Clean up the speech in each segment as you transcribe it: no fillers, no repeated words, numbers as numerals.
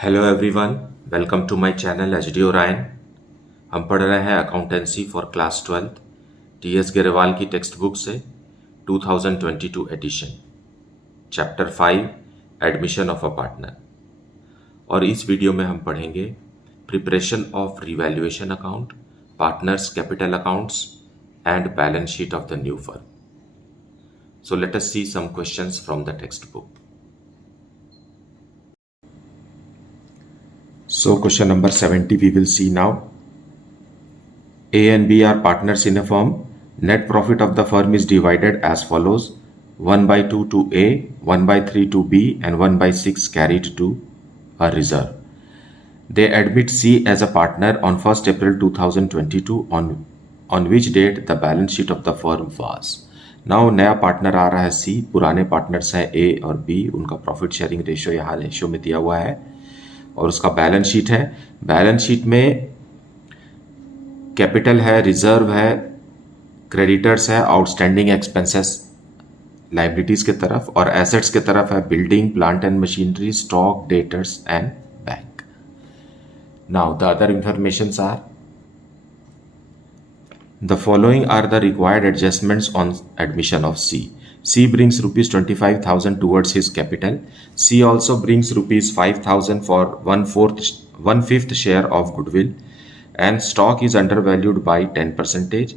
Hello everyone, welcome to my channel H D Orion. हम पढ़ रहे हैं accountancy for class 12 T S Grewal की टेक्स्ट बुक से 2022 edition, chapter 5 admission of a partner. और इस वीडियो में हम पढ़ेंगे preparation of revaluation account, partners capital accounts and balance sheet of the new firm. So let us see some questions from the text book. So question number 70 we will see now. A and B are partners in a firm. Net profit of the firm is divided as follows: 1/2 to A, 1/3 to B and 1/6 carried to a reserve. They admit C as a partner on 1st April 2022 on which date the balance sheet of the firm was. Now नया partner आ रहा है C, पुराने partners हैं A और B, उनका profit sharing ratio यहाँ ratio में दिया हुआ है और उसका बैलेंस शीट है। बैलेंस शीट में कैपिटल है, रिजर्व है, क्रेडिटर्स है, आउटस्टैंडिंग एक्सपेंसेस लाइबिलिटीज के तरफ, और एसेट्स के तरफ है building, plant and machinery, stock, debtors and bank. Now the other informations are the following are the required adjustments on admission of C. C brings rupees 25,000 towards his capital. C also brings rupees 5,000 for one-fifth share of goodwill, and stock is undervalued by 10%.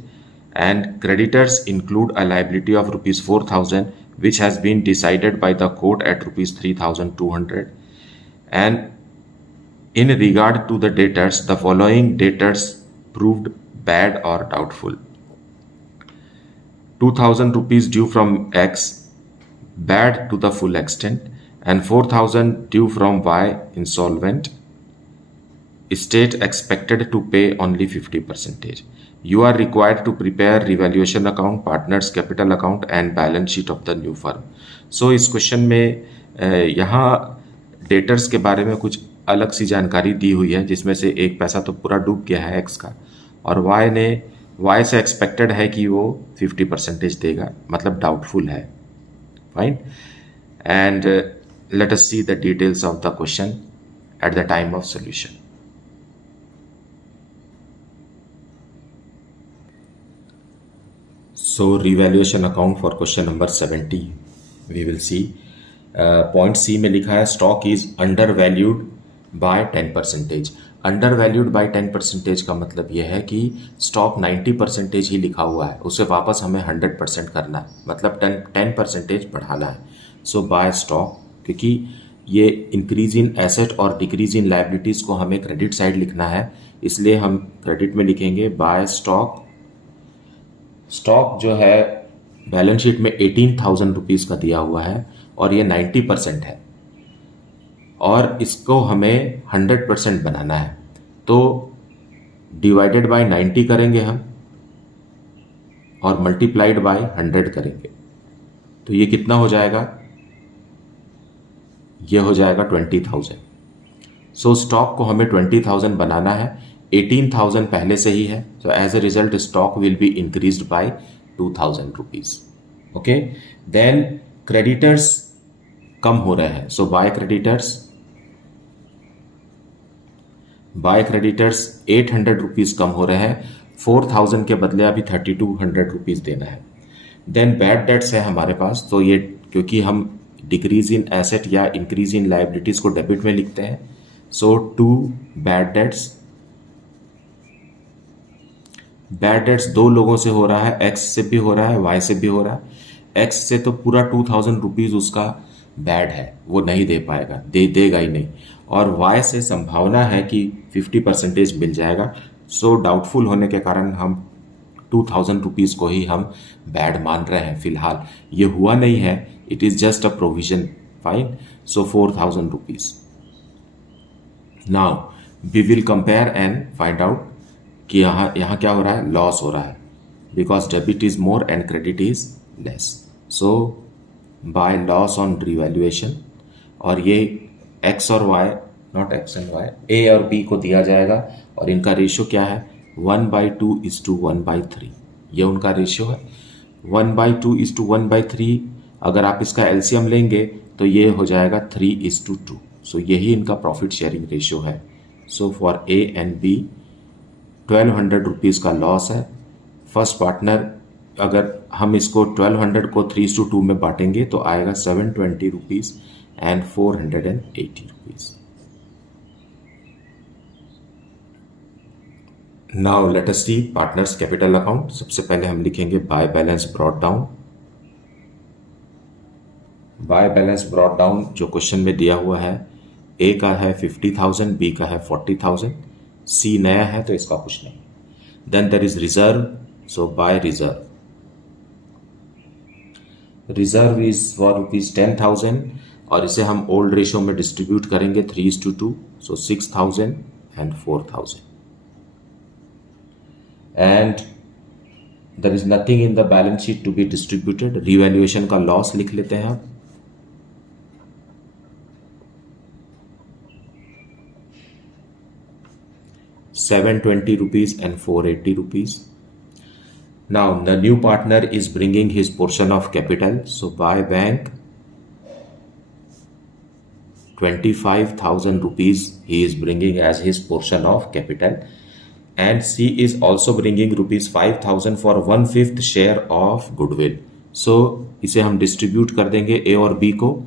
And creditors include a liability of rupees 4,000, which has been decided by the court at rupees 3,200. And in regard to the debtors, the following debtors proved bad or doubtful: 2,000 rupees due from X, bad to the full extent, and 4,000 due from Y, insolvent. State expected to pay only 50%. You are required to prepare revaluation account, partners capital account and balance sheet of the new firm. So इस question में यहाँ debtors के बारे में कुछ अलग सी जानकारी दी हुई है, जिसमें से एक पैसा तो पूरा डूब गया है X का, और Y से एक्सपेक्टेड है कि वो 50% देगा, मतलब डाउटफुल है। Fine, and let us see the details of the question at the time of solution. So revaluation account for question number 70 we will see. Point C में लिखा है stock is under valued by 10%। Under valued by 10% का मतलब यह है कि stock 90% ही लिखा हुआ है, उसे वापस हमें 100% करना है, मतलब 10% बढ़ाना है। सो बाय स्टॉक, क्योंकि ये इंक्रीज इन एसेट और डिक्रीज इन लाइबिलिटीज को हमें क्रेडिट साइड लिखना है, इसलिए हम क्रेडिट में लिखेंगे बाय स्टॉक। स्टॉक जो है बैलेंस शीट में 18,000 रुपीज़ का दिया हुआ है और ये 90% है, और इसको हमें 100% बनाना है, तो डिवाइडेड बाय 90 करेंगे हम और मल्टीप्लाइड बाय 100 करेंगे, तो ये कितना हो जाएगा? ये हो जाएगा 20,000। सो स्टॉक को हमें 20,000 बनाना है, 18,000 पहले से ही है, तो as a result stock will be increased by 2,000 rupees. Okay, then creditors कम हो रहे हैं, सो बाय क्रेडिटर्स 800 रुपीज़ कम हो रहे हैं, 4,000 के बदले अभी 3,200 रुपीज़ देना है। देन बैड डेट्स है हमारे पास, तो ये क्योंकि हम डिक्रीज इन एसेट या इंक्रीज इन लाइबिलिटीज़ को डेबिट में लिखते हैं, सो 2 बैड डेट्स। बैड डेट्स दो लोगों से हो रहा है, X से भी हो रहा है, Y से भी हो रहा है। X से तो पूरा 2,000 रुपीज़ उसका बैड है, वो नहीं दे पाएगा, देगा ही नहीं, और Y से संभावना है कि 50% मिल जाएगा। सो डाउटफुल होने के कारण हम 2,000 रुपीज़ को ही हम बैड मान रहे हैं फिलहाल, ये हुआ नहीं है, it is just a provision. Fine, so 4,000 rupees. Now we will compare and find out कि यहाँ क्या हो रहा है, लॉस हो रहा है, because debit is more and credit is less. So by loss on revaluation, और ये X और Y, not X and Y, A और B को दिया जाएगा, और इनका रेशियो क्या है? 1/2:1/3, ये उनका रेशियो है। 1/2:1/3, अगर आप इसका एलसीएम लेंगे तो ये हो जाएगा 3:2। सो यही इनका प्रॉफिट शेयरिंग रेशियो है. So for A and B 1200 rupees का लॉस है. फर्स्ट पार्टनर, अगर हम इसको 1200 को 3:2 में बांटेंगे तो आएगा 720 rupees and 480 rupees. Now let us see partners capital account. सबसे पहले हम लिखेंगे by balance brought down. By balance brought down जो क्वेश्चन में दिया हुआ है, ए का है 50,000, बी का है 40,000, सी नया है तो इसका कुछ नहीं. Then there is reserve, so by reserve. Reserve is for ₹10,000 और इसे हम ओल्ड रेशियो में डिस्ट्रीब्यूट करेंगे 3:2, so 6,000 and 4,000. And there is nothing in the balance sheet to be distributed. Revaluation का लॉस लिख लेते हैं. 720 rupees and 480 rupees. Now the new partner is bringing his portion of capital. So by bank 25,000 rupees he is bringing as his portion of capital, and C is also bringing rupees 5,000 for 1/5 share of goodwill. So इसे हम distribute कर देंगे A और B को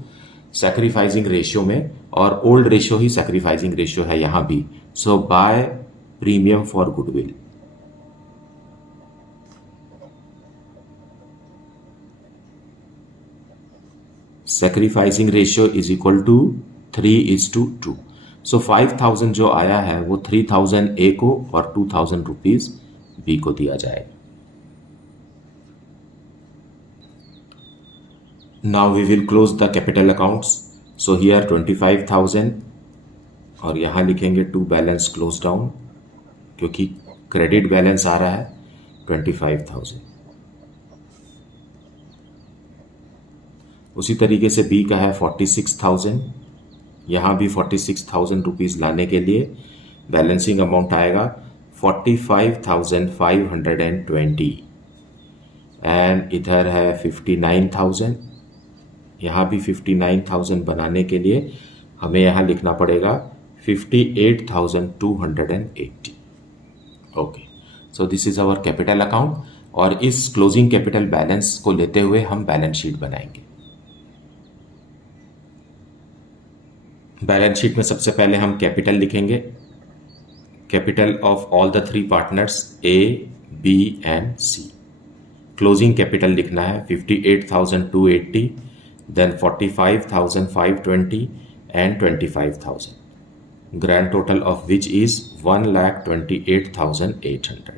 sacrificing ratio में, और old ratio ही sacrificing ratio है यहाँ भी. So by premium for goodwill. Sacrificing ratio is equal to 3:2. सो 5,000 जो आया है वो 3,000 ए को और 2,000 रुपीज बी को दिया जाएगा. Now we will close the capital accounts. So here 25,000 और यहाँ लिखेंगे टू बैलेंस क्लोज डाउन, क्योंकि क्रेडिट बैलेंस आ रहा है 25,000. उसी तरीके से बी का है 46,000. यहाँ भी 46,000 रुपीज़ लाने के लिए बैलेंसिंग अमाउंट आएगा 45,520. एंड इधर है 59,000. यहाँ भी 59,000 बनाने के लिए हमें यहाँ लिखना पड़ेगा 58,280. Okay, so this is our capital account. और इस क्लोजिंग कैपिटल बैलेंस को लेते हुए हम बैलेंस शीट बनाएंगे. बैलेंस शीट में सबसे पहले हम कैपिटल लिखेंगे. Capital of all the 3 partners A, B and C. Closing capital लिखना है 58,280, then 45,520 and 25,000. Grand total of which is 1,28,800.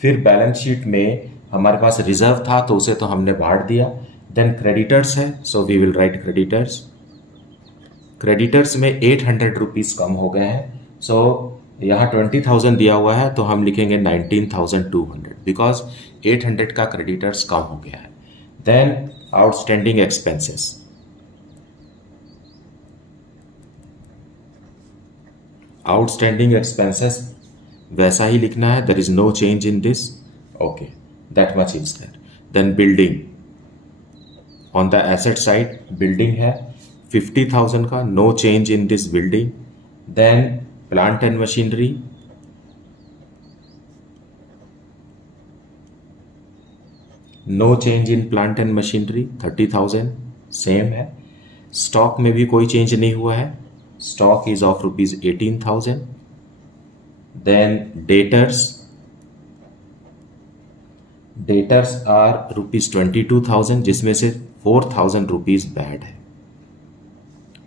फिर बैलेंस शीट में हमारे पास रिजर्व था तो उसे तो हमने बांट दिया. देन क्रेडिटर्स है, so we will write creditors. Creditors में 800 रुपीज़ कम हो गए हैं. सो यहाँ 20,000 दिया हुआ है तो हम लिखेंगे 19,200 बिकॉज 800 का क्रेडिटर्स कम हो गया है. Then outstanding expenses. Outstanding expenses वैसा ही लिखना है. There is no change in this. Okay, that much is there. Then building. On the asset side building है 50,000 का, no change in this building. Then plant and machinery. No change in plant and machinery 30,000 same है. Stock में भी कोई change नहीं हुआ है. Stock is of rupees 18,000. Then debtors. Debtors are rupees 22,000 जिसमें से 4,000 रुपीज बैड है.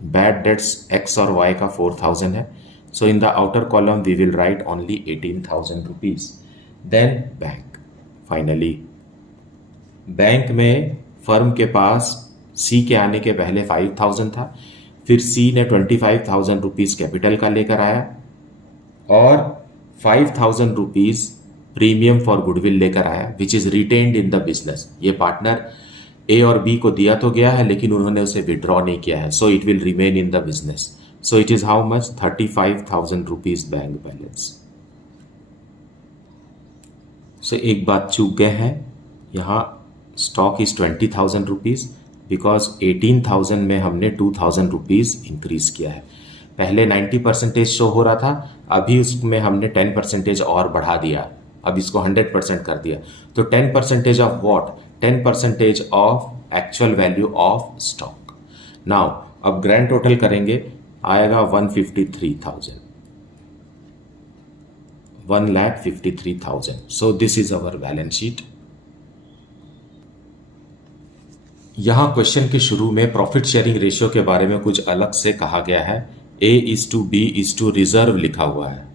बैड डेट्स एक्स और वाई का 4,000 है. So in the outer column we will write only 18,000 rupees. Then bank. Finally bank में फर्म के पास सी के आने के पहले 5,000 था. फिर सी ने 25,000 रुपीज़ कैपिटल का लेकर आया और 5,000 रुपीज़ प्रीमियम फॉर गुडविल लेकर आया which is retained in the business. ये पार्टनर ए और बी को दिया तो गया है लेकिन उन्होंने उसे विड्रॉ नहीं किया है. So it will remain in the business. So it is how much 35,000 rupees bank balance. So एक बात चूक गए हैं. यहाँ स्टॉक इज़ 20,000 रुपीज़ बिकॉज 18,000 में हमने 2,000 रुपीज़ इंक्रीज किया है। पहले 90% शो हो रहा था, अभी उसमें हमने 10% और बढ़ा दिया, अब इसको 100% कर दिया। तो 10% of what? 10% of actual value of stock. Now अब ग्रैंड टोटल करेंगे, आएगा 153,000, 1,53,000। सो this is our balance sheet. यहाँ क्वेश्चन के शुरू में प्रॉफिट शेयरिंग रेशियो के बारे में कुछ अलग से कहा गया है। A:B:, रिजर्व लिखा हुआ है,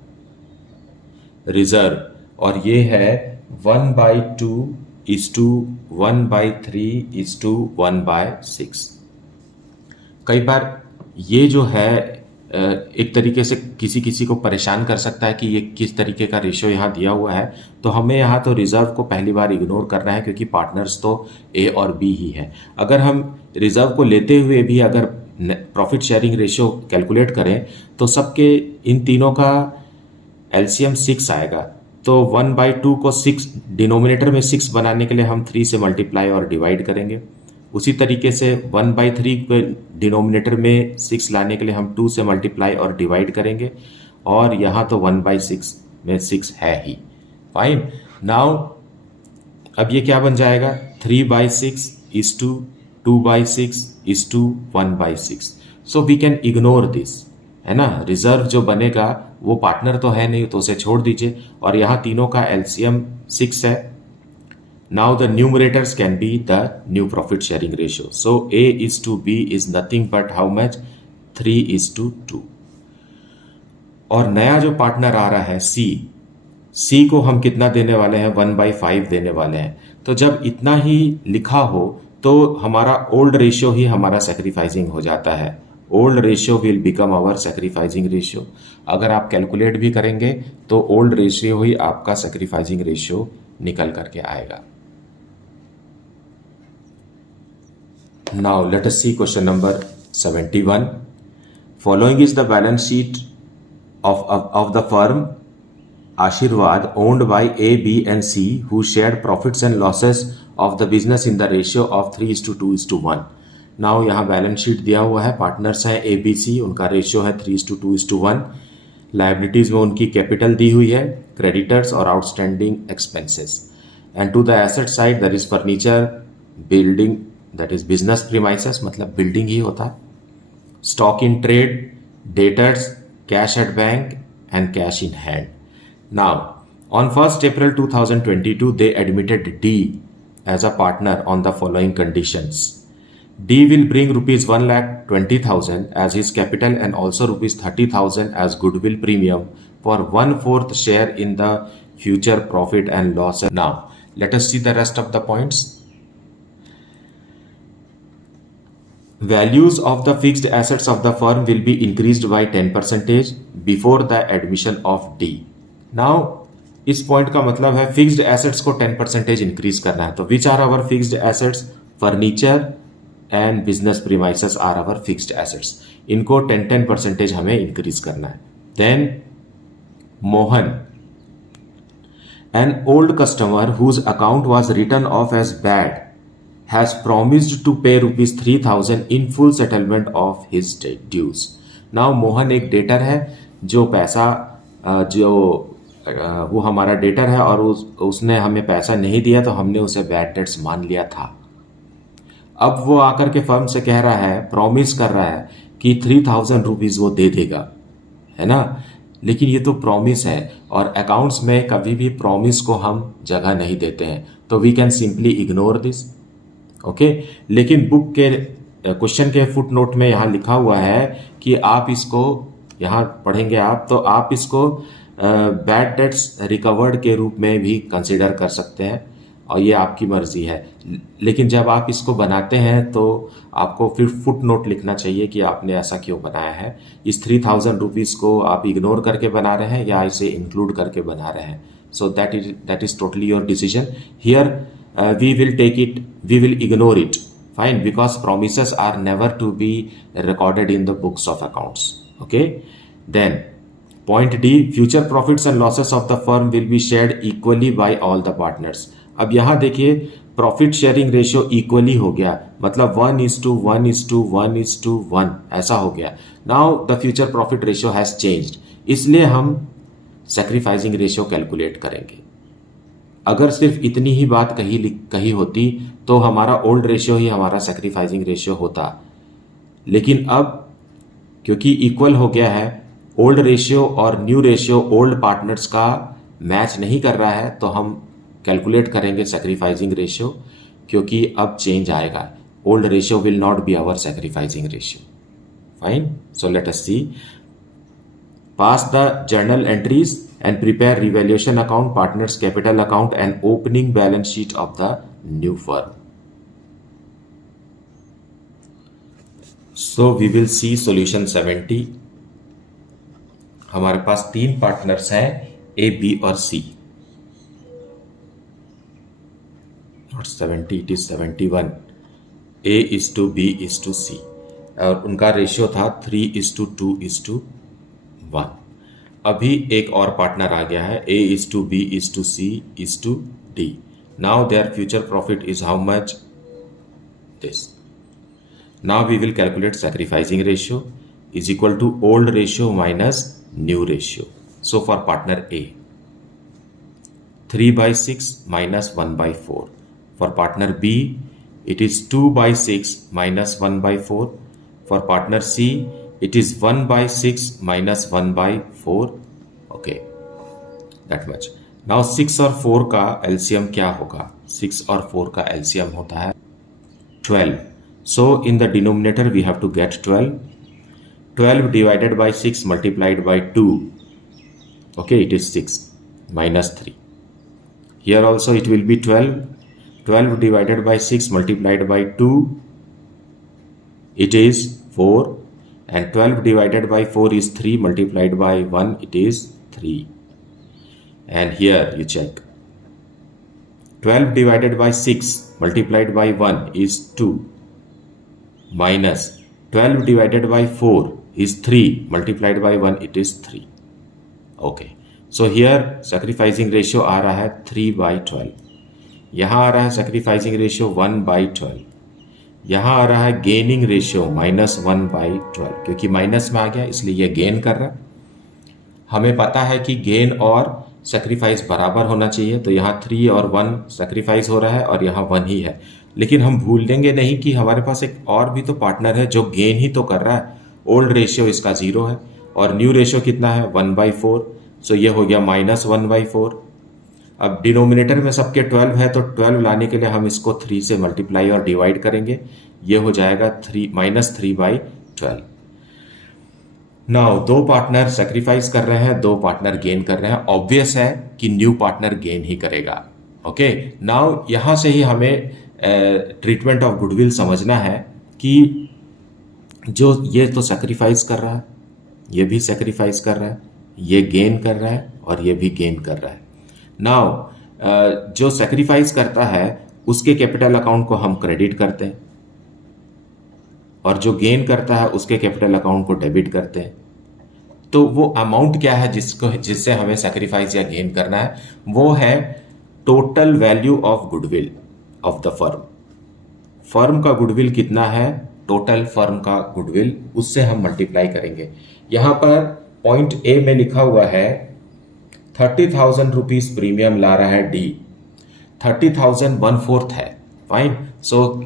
रिजर्व, और ये है 1/2:1/3:1/6। कई बार ये जो है एक तरीके से किसी किसी को परेशान कर सकता है कि ये किस तरीके का रेशियो यहाँ दिया हुआ है। तो हमें यहाँ तो रिजर्व को पहली बार इग्नोर करना है, क्योंकि पार्टनर्स तो ए और बी ही है। अगर हम रिजर्व को लेते हुए भी अगर प्रॉफिट शेयरिंग रेशियो कैलकुलेट करें तो सबके इन तीनों का एलसीएम 6 आएगा। तो 1/2 को 6 डिनोमिनेटर में 6 बनाने के लिए हम 3 से मल्टीप्लाई और डिवाइड करेंगे। उसी तरीके से 1/3 को डिनोमिनेटर में 6 लाने के लिए हम 2 से मल्टीप्लाई और डिवाइड करेंगे, और यहाँ तो 1/6 में 6 है ही। फाइन। नाउ अब ये क्या बन जाएगा? 3/6:2/6:1/6। So we can ignore this, है ना। रिजर्व जो बनेगा वो पार्टनर तो है नहीं, तो उसे छोड़ दीजिए। और यहाँ तीनों का एलसीएम 6 है। Now the numerators can be the new profit sharing ratio. So A:B is nothing but how much? 3:2. और नया जो पार्टनर आ रहा है C को हम कितना देने वाले हैं? 1/5 देने वाले हैं। तो जब इतना ही लिखा हो तो हमारा ओल्ड रेशियो ही हमारा सेक्रीफाइसिंग हो जाता है। Old ratio will become our sacrificing ratio. अगर आप कैलकुलेट भी करेंगे तो ओल्ड रेशियो ही आपका सेक्रीफाइसिंग रेशियो निकल करके आएगा। Now let us see question number 71. Following is the balance sheet of the firm Ashirwad owned by A, B and C who shared profits and losses of the business in the ratio of 3:2:1. Now यहाँ balance sheet दिया हुआ है, partners हैं A, B, C, उनका ratio है 3:2:1। Liabilities में उनकी capital दी हुई है, क्रेडिटर्स और outstanding expenses. And to the asset side that is furniture, building that is business premises, मतलब बिल्डिंग ही होता है, stock in trade, debtors, cash at bank and cash in hand. Now on 1st April 2022 they admitted D as a partner on the following conditions. D will bring rupees 1,20,000 as his capital and also rupees 30,000 as goodwill premium for 1/4 share in the future profit and loss. Now let us see the rest of the points. Values of the fixed assets of the firm will be increased by 10% before the admission of D. Now इस point का मतलब है fixed assets को 10% increase करना है। तो which are our fixed assets? Furniture and business premises are our fixed assets. इनको 10% हमें इंक्रीज करना है। Then Mohan, an old customer whose account was written off as bad has promised to pay rupees 3,000 in full settlement of his dues. Now Mohan एक debtor है जो पैसा वो हमारा डेटर है और उसने हमें पैसा नहीं दिया, तो हमने उसे बैड डेट्स मान लिया था। अब वो आकर के फर्म से कह रहा है, प्रॉमिस कर रहा है कि 3,000 रुपीज़ वो दे देगा, है ना। लेकिन ये तो प्रॉमिस है और अकाउंट्स में कभी भी प्रॉमिस को हम जगह नहीं देते हैं, तो we can simply ignore this. Okay, लेकिन बुक के क्वेश्चन के फुट नोट में यहाँ लिखा हुआ है कि आप इसको यहाँ पढ़ेंगे आप, तो आप इसको बैड डेट्स रिकवर्ड के रूप में भी कंसिडर कर सकते हैं, और ये आपकी मर्जी है। लेकिन जब आप इसको बनाते हैं तो आपको फिर फुट नोट लिखना चाहिए कि आपने ऐसा क्यों बनाया है। इस 3,000 रुपीज़ को आप इग्नोर करके बना रहे हैं या इसे इंक्लूड करके बना रहे हैं। So that is totally your decision. Here we will ignore it, fine, because promises are never to be recorded in the books of accounts. Okay, then point D, future profits and losses of the firm will be shared equally by all the partners. अब यहाँ देखिए profit sharing ratio equally हो गया, मतलब 1:1:1:1 ऐसा हो गया। Now the future profit ratio has changed, इसलिए हम सैक्रिफाइसिंग रेशियो कैलकुलेट करेंगे। अगर सिर्फ इतनी ही बात कही होती तो हमारा ओल्ड रेशियो ही हमारा सैक्रिफाइसिंग रेशियो होता, लेकिन अब क्योंकि इक्वल हो गया है, ओल्ड रेशियो और न्यू रेशियो ओल्ड पार्टनर्स का मैच नहीं कर रहा है, तो हम कैलकुलेट करेंगे सैक्रिफाइसिंग रेशियो, क्योंकि अब चेंज आएगा। Old ratio will not be our sacrificing ratio. Fine, so let us see. Pass the journal entries and prepare revaluation account, partners capital account and opening balance sheet of the new firm. So we will see solution 70. हमारे पास तीन partners हैं A, B और C. Not 70, it is 71. A is to B is to C. और उनका ratio था 3:2:1. अभी एक और पार्टनर आ गया है, A is to B is to C is to D. Now their future profit is how much? This. Now we will calculate sacrificing ratio is equal to old ratio minus new ratio. So for partner A, 3/6 minus 1/4. For partner B, it is 2/6 minus 1/4. For partner C, it is 1/6 minus 1/4. Okay, that much. Now 6 और 4 का LCM क्या होगा? 6 और 4 का LCM होता है 12. So in the denominator we have to get 12. 12 divided by 6 multiplied by 2. Okay, it is 6 minus 3. Here also it will be 12. 12 divided by 6 multiplied by 2. It is 4. And 12 divided by 4 is 3 multiplied by 1, it is 3. And here you check. 12 divided by 6 multiplied by 1 is 2. Minus 12 divided by 4 is 3 multiplied by 1, it is 3. Okay. So here sacrificing ratio आ रहा है 3/12. यहाँ आ रहा है sacrificing ratio 1/12. यहाँ आ रहा है gaining ratio -1/12, क्योंकि minus में आ गया इसलिए ये गेन कर रहा है। हमें पता है कि गेन और सेक्रीफाइस बराबर होना चाहिए, तो यहाँ 3 और 1 सेक्रीफाइस हो रहा है और यहाँ 1 ही है। लेकिन हम भूलेंगे नहीं कि हमारे पास एक और भी तो पार्टनर है जो गेन ही तो कर रहा है। ओल्ड रेशियो इसका 0 है और न्यू रेशियो कितना है 1/4, सो ये हो गया -1/4। अब डिनोमिनेटर में सबके 12 है, तो 12 लाने के लिए हम इसको 3 से मल्टीप्लाई और डिवाइड करेंगे, ये हो जाएगा -3/12। नाउ दो पार्टनर सेक्रीफाइस कर रहे हैं, दो पार्टनर गेन कर रहे हैं, ऑब्वियस है कि न्यू पार्टनर गेन ही करेगा। ओके, नाउ यहां से ही हमें ट्रीटमेंट ऑफ गुडविल समझना है कि जो ये तो सेक्रीफाइस कर रहा है, ये भी सेक्रीफाइस कर रहा है, ये गेन कर रहा है और ये भी गेन कर रहा है। नाउ जो सेक्रीफाइस करता है उसके कैपिटल अकाउंट को हम क्रेडिट करते हैं और जो गेन करता है उसके कैपिटल अकाउंट को डेबिट करते हैं। तो वो अमाउंट क्या है जिससे हमें सेक्रीफाइस या गेन करना है, वो है total value of goodwill of the firm. Firm का गुडविल कितना है, टोटल फर्म का गुडविल, उससे हम मल्टीप्लाई करेंगे। यहां पर पॉइंट ए में लिखा हुआ है 30,000 रुपीज प्रीमियम ला रहा है डी, 30,000 1/4 है। Fine, so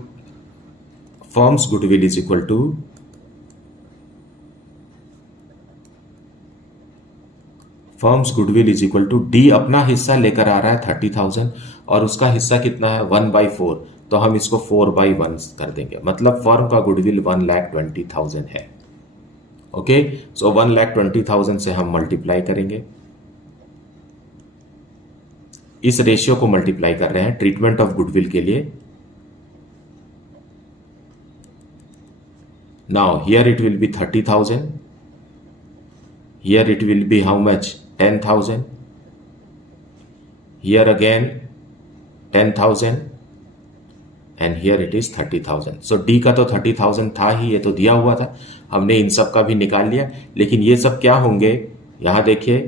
firm's goodwill is equal to D अपना हिस्सा लेकर आ रहा है 30,000 और उसका हिस्सा कितना है 1/4, तो हम इसको 4/1 कर देंगे, मतलब फर्म का गुडविल 1,20,000 है। ओके, सो 1,20,000 से हम मल्टीप्लाई करेंगे, इस रेशियो को मल्टीप्लाई कर रहे हैं ट्रीटमेंट ऑफ गुडविल के लिए। Now here it will be 30,000, here it will be how much 10,000, here again 10,000 and here it is 30,000। So D का तो 30,000 था ही, ये तो दिया हुआ था, हमने इन सब का भी निकाल लिया। लेकिन ये सब क्या होंगे, यहां देखिए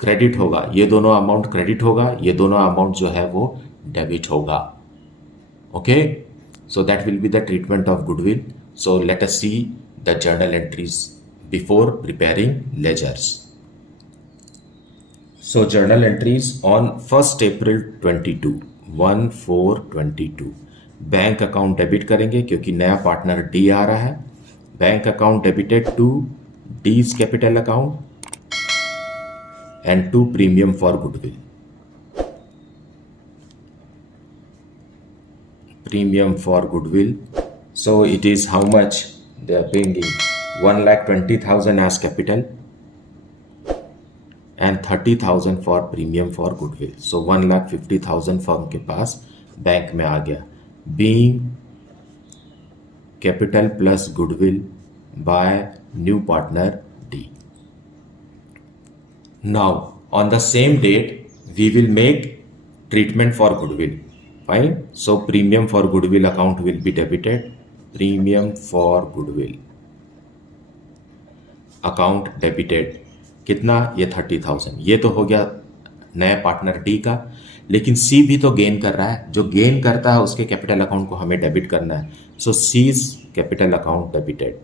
क्रेडिट होगा, ये दोनों अमाउंट क्रेडिट होगा, ये दोनों अमाउंट जो है वो डेबिट होगा. Okay, so that will be the treatment of goodwill. So let us see the journal entries before preparing ledgers. So journal entries on 1st April 22, 1/4/22. Bank account debit करेंगे क्योंकि नया पार्टनर डी आ रहा है. Bank account debited to D's capital account and to premium for goodwill. Premium for goodwill. So it is how much they are paying? 1,20,000 as capital and 30,000 for premium for goodwill. So 1,50,000 firm के पास bank में आ गया. Being capital plus goodwill by new partner D. Now on the same date we will make treatment for goodwill. Fine. So premium for goodwill account will be debited. Premium for goodwill account debited. कितना? ये 30,000. ये तो हो गया नया partner D का. लेकिन सी भी तो गेन कर रहा है. जो गेन करता है उसके कैपिटल अकाउंट को हमें डेबिट करना है. So C's capital account debited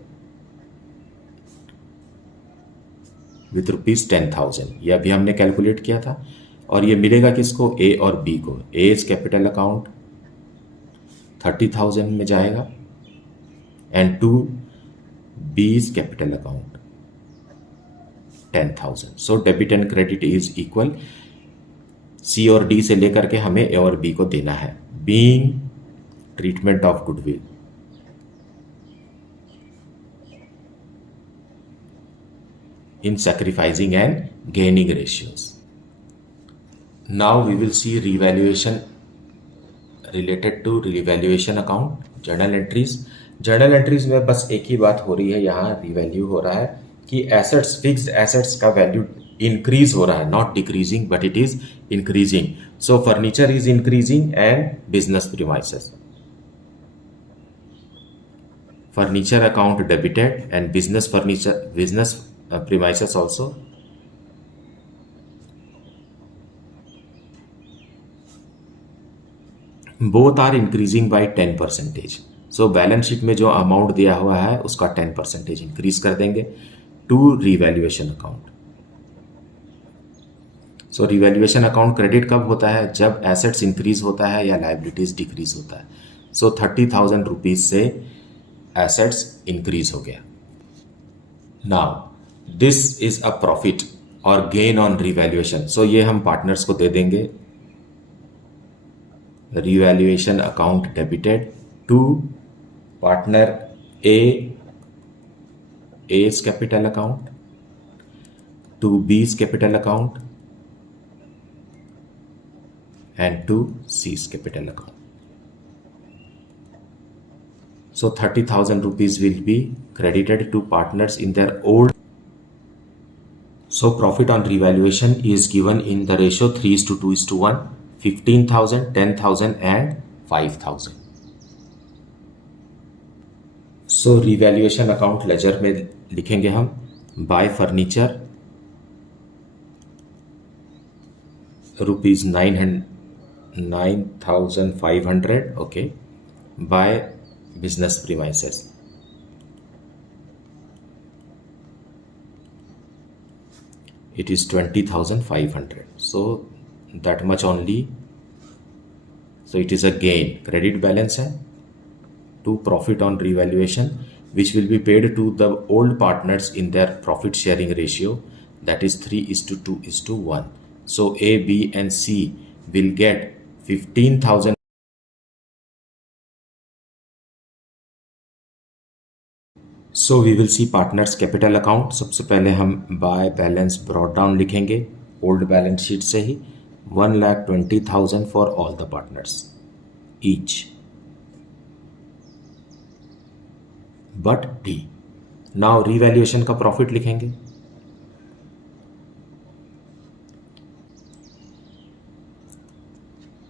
with ₹10,000. ये अभी हमने कैलकुलेट किया था. और ये मिलेगा किसको? ए और बी को. एज कैपिटल अकाउंट 30,000 में जाएगा and to B's capital account 10,000. So debit and credit is equal. C और डी से लेकर के हमें ए और बी को देना है. Being treatment of goodwill in sacrificing and gaining ratios. Now we will see revaluation related to revaluation account journal entries. journal entries में बस एक ही बात हो रही है. यहाँ रिवैल्यू हो रहा है कि एसेट्स, फिक्स्ड एसेट्स का वैल्यू इंक्रीज हो रहा है, not decreasing but it is increasing. So furniture is increasing and business premises. Furniture account debited and business furniture business premises also. Both are increasing by 10%. So balance sheet में जो amount दिया हुआ है उसका 10% increase कर देंगे to revaluation account. So revaluation account credit कब होता है? जब एसेट्स इंक्रीज होता है या लाइबिलिटीज डिक्रीज होता है. सो 30,000 रुपीज से एसेट्स इंक्रीज हो गया. Now this is a profit और गेन ऑन रिवैल्यूएशन. सो ये हम पार्टनर्स को दे देंगे. Revaluation account debited to partner A, A's capital account, to B's capital account and to C's capital account. So 30,000 rupees will be credited to partners in their old. So profit on revaluation is given in the ratio 3:2:1, 15,000, 10,000 and 5,000. So revaluation account ledger में लिखेंगे हम buy furniture rupees 9,500. Okay. Buy business premises it is 20,500. So that much only. So it is a gain. Credit balance है to profit on revaluation which will be paid to the old partners in their profit sharing ratio, that is 3:2:1. So A, B and C will get 15,000. So we will see partners capital account. सबसे पहले हम by balance brought down लिखेंगे old balance sheet से ही. 1,20,000 for all the partners each but D. Now revaluation का profit लिखेंगे.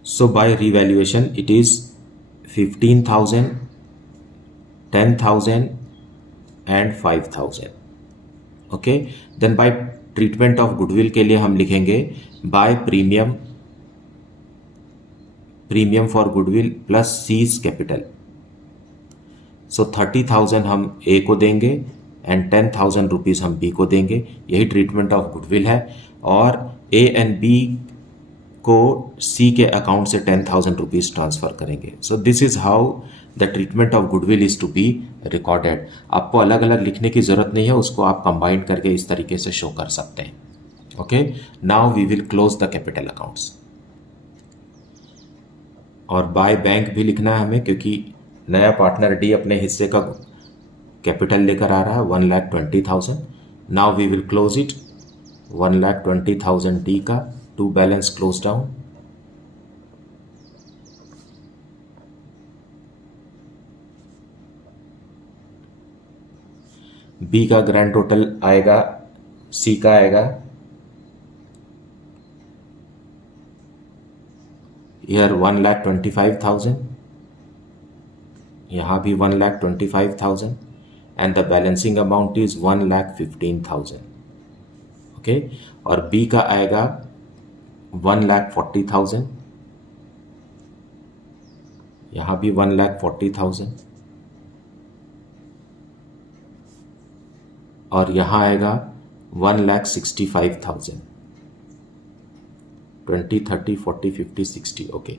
So by revaluation it is 15,000, 10,000 and 5,000. Okay. Then by treatment of goodwill के लिए हम लिखेंगे by premium premium for goodwill plus C's capital. So 30,000 हम ए को देंगे and 10,000 rupees हम बी को देंगे। यही ट्रीटमेंट ऑफ गुडविल है। और ए एंड बी को सी के अकाउंट से 10,000 रुपीज़ ट्रांसफ़र करेंगे। So this is how the treatment of goodwill is to be recorded. आपको अलग अलग लिखने की ज़रूरत नहीं है, उसको आप कंबाइन करके इस तरीके से शो कर सकते हैं। Okay, now we will close the capital accounts. और बाय बैंक भी लिखना है हमें, क्योंकि नया पार्टनर डी अपने हिस्से का कैपिटल लेकर आ रहा है 1,20,000। Now we will close it. 1,20,000 D का to balance close down. B का ग्रैंड टोटल आएगा, सी का आएगा हियर 1,25,000, यहाँ भी 1,25,000 and the balancing amount is 1,15,000। Okay, और बी का आएगा 1,40,000, यहाँ भी 1,40,000 और यहाँ आएगा 1,65,000। 20, 30, 40, 50, 60. Okay.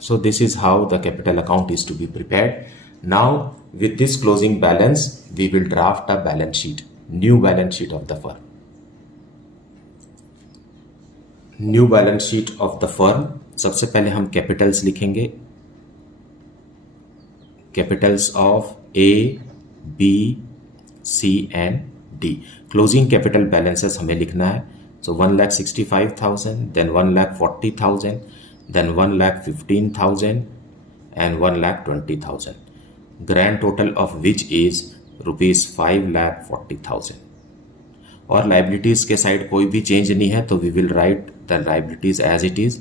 So this is how the capital account is to be prepared. Now with this closing balance, we will draft a balance sheet, new balance sheet of the firm. New balance sheet of the firm. सबसे पहले हम capitals लिखेंगे. Capitals of A, B, C and D. Closing capital balances हमें लिखना है. So 1,65,000, then 1,40,000, then 1,15,000 and 1,20,000. Grand total of which is rupees 5,40,000. और liabilities के side कोई भी चेंज नहीं है, तो we will write the liabilities as it is.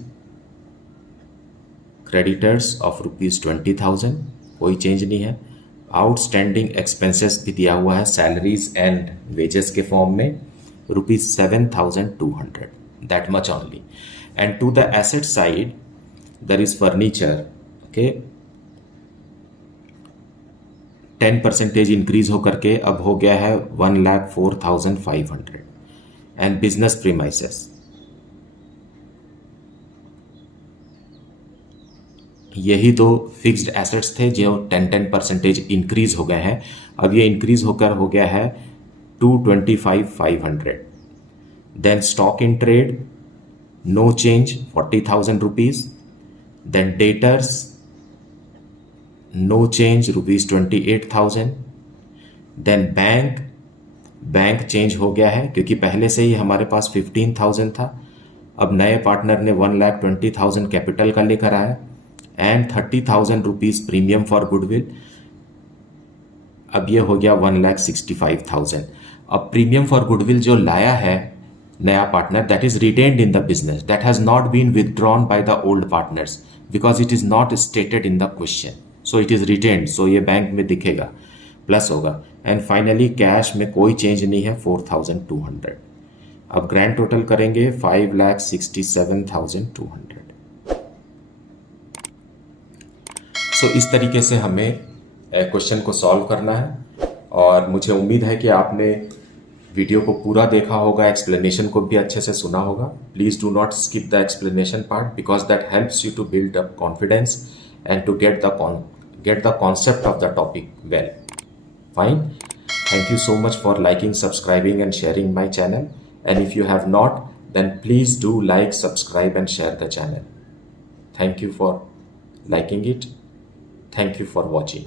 Creditors of rupees 20,000, कोई चेंज नहीं है. आउटस्टैंडिंग एक्सपेंसेस भी दिया हुआ है सैलरीज एंड वेजेस के फॉर्म में rupees 7,200, that much only. And to the asset side there is furniture. Okay, 10% increase होकर के अब हो गया है 1,04,500. एंड बिजनेस प्रीमाइसेस, यही तो फिक्स्ड एसेट्स थे जो 10% इंक्रीज हो गए हैं. अब ये इंक्रीज होकर हो गया है 225,500. Then stock in trade no change 40,000 rupees. Then debtors no change rupees 28,000. Then bank change हो गया है क्योंकि पहले से ही हमारे पास 15,000 था. अब नए पार्टनर ने 1,20,000 कैपिटल का लेकर आया and 30,000 rupees premium for goodwill. अब ये हो गया 1,65,000. अब प्रीमियम फॉर गुडविल जो लाया है नया partner, that is retained in the business, that has not been withdrawn by the old partners because it is not stated in the question. So it is retained, so ये bank में दिखेगा, plus होगा. And finally cash में कोई change नहीं है 4,200. अब grand total करेंगे 5,67,200. सो इस तरीके से हमें क्वेश्चन को सॉल्व करना है और मुझे उम्मीद है कि आपने वीडियो को पूरा देखा होगा, एक्सप्लेनेशन को भी अच्छे से सुना होगा. Please do not skip the explanation part because that helps you to build up confidence and to get the concept of the topic well. Fine. Thank you so much for liking, subscribing and sharing my channel. And if you have not, then please do like, subscribe and share the channel. Thank you for liking it. Thank you for watching.